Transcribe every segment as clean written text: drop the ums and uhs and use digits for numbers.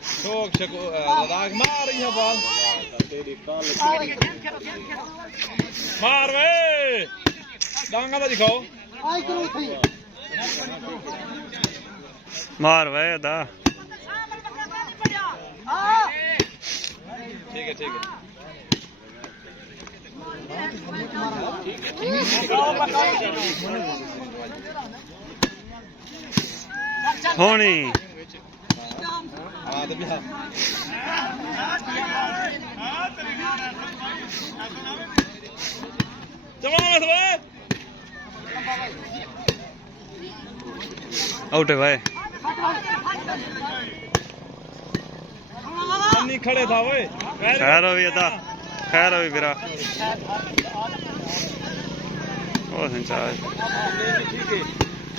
Såg dag maar in bal. Maar we. Dan gaat het go. मार भाई दा ठीक है होनी हाँ तो भी हाँ चलो आउट है भाई नहीं खड़े था वो खैर हो भी था खैर हो भी फिरा ओ संचार ठीक है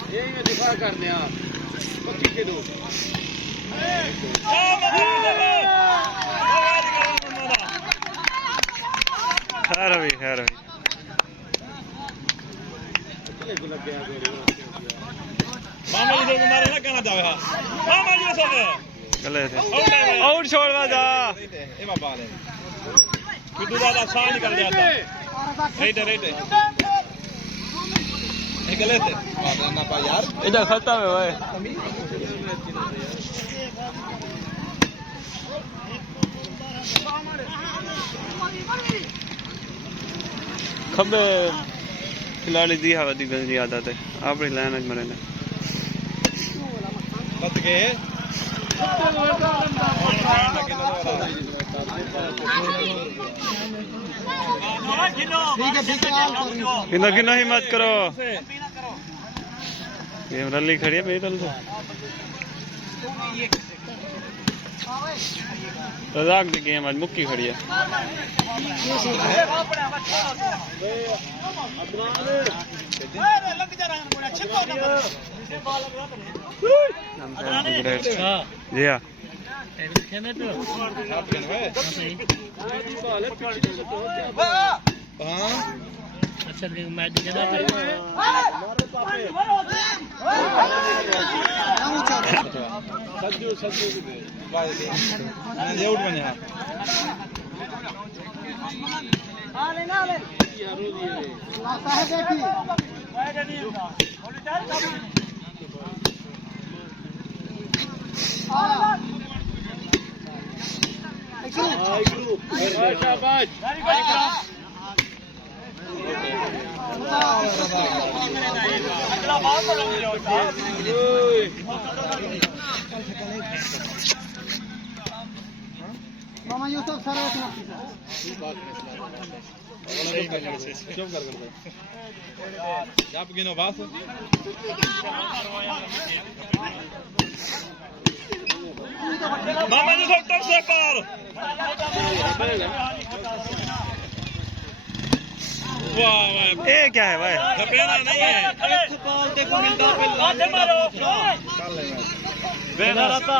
यही में दिखा करने आ पक्की के दो खैर हो भी मामा जी को मारे ना कहना चाहे मामा जी सब गले थे आउट छोड़वा जा ए बाबा ले कितु दादा साह निकल जाता राइट ये गलत है बात ना पा यार इधर खत्म है भाई खबे खिलाड़ी दी हवा दी गंदी आदत है अपनी लाइन अज मरे ने बच गए कितना कितना हिम्मत करो ये रली खड़ी है मेरी तरफ से रजाक दी गेम आज मुक्की खड़ी है जी हाँ अच्छा मैच जितना ये आउट बने हां ले ना ले लाता है देखी शाबाश मामा यूसुफ सर आप गिनो बास मामा जी सब टप से पार वाह ये क्या है भाई धपेना नहीं है देखो मिलता पे मारो बेना रहता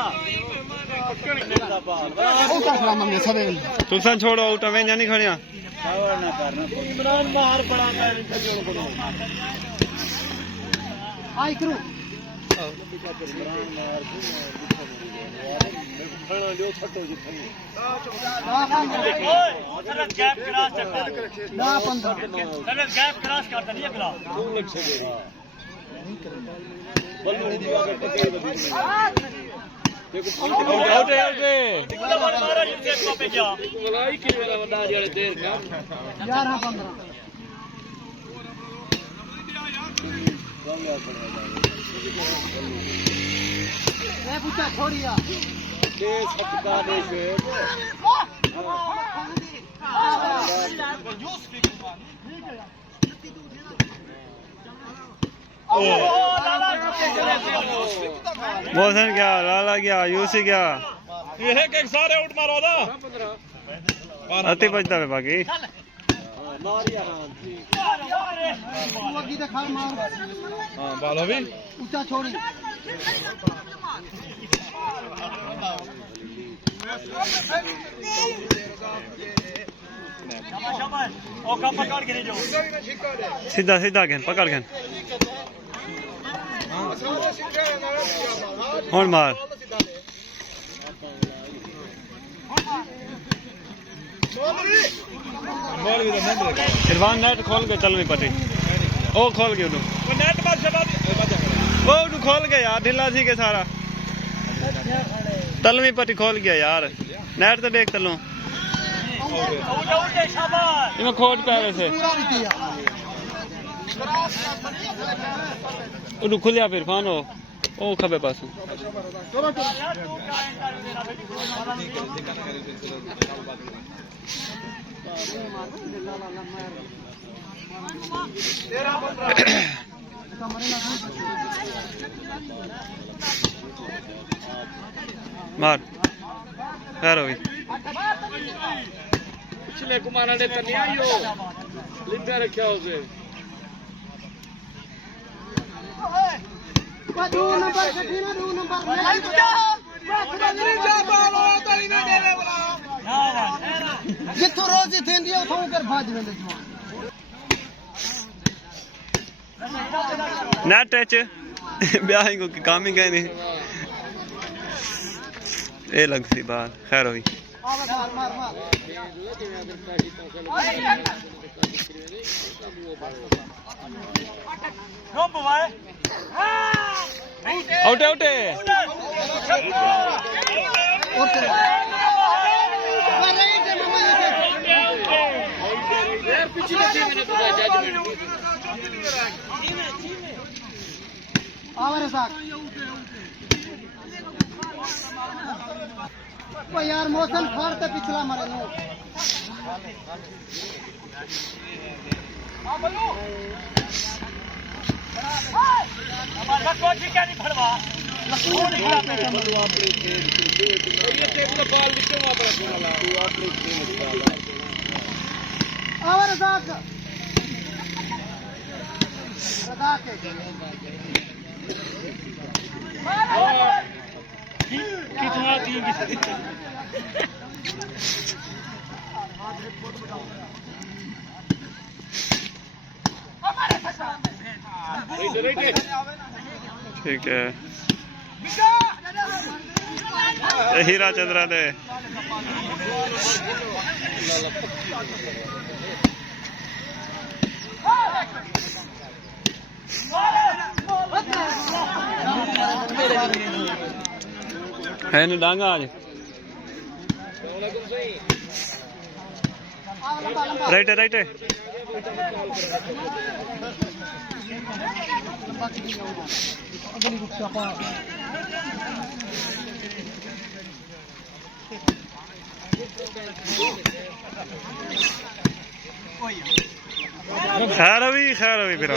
तुलसन छोड़ो आउट में नहीं खड़िया इमरान बाहर पड़ा कर आई करू छोड़िया मोहसन क्या लाला क्या यूसी क्या ये है कि सारे आउट मारो ना अति बचता है बाकी हाँ बालो भी ऊंचा छोड़ी सीधा सीधा घेन पकड़ घेन हुण मार बॉल भी तो नहीं मिलेगा इरफान नेट खोल के चल नहीं पटी ओ खोल के उन्हों वो नेट बात शबाद वो उन्हों खोल के यार ढिला सी के सारा तलवी पटी खोल गया यार नेट तो देख तलों इनमें खोट पे वैसे पूरा नहीं किया उन्हों खुलिया फिर फान हो ओ खबे पासों मार खैर हुई पिछले कुमार ने तो नहीं आयो लिंदा रखा उसे दो नंबर कठिन दो नंबर जितो रोज थेंदी है उठो कर भाज वेंदे नेट टच ब्याह को काम ही कहीं नहीं ये लग सी बात खैर हुई मार मार मार आउट आउट और चल मार रही है मामा यार पीछे बचेंगे तो जजमेंट आवर साथ ओ यार मौसम खराब तो पिछला मरे नो हां बोलो हमारा कोच क्या नहीं फड़वा लखनऊ निकला पे ये टेप का बॉल निकल वापस बोला तू आपने निकाला आवर साथ सदा के कितना टीम ठीक है हीरा चंद्रा ने है न डांगा आज राइट है राइट है खैर अभी फिर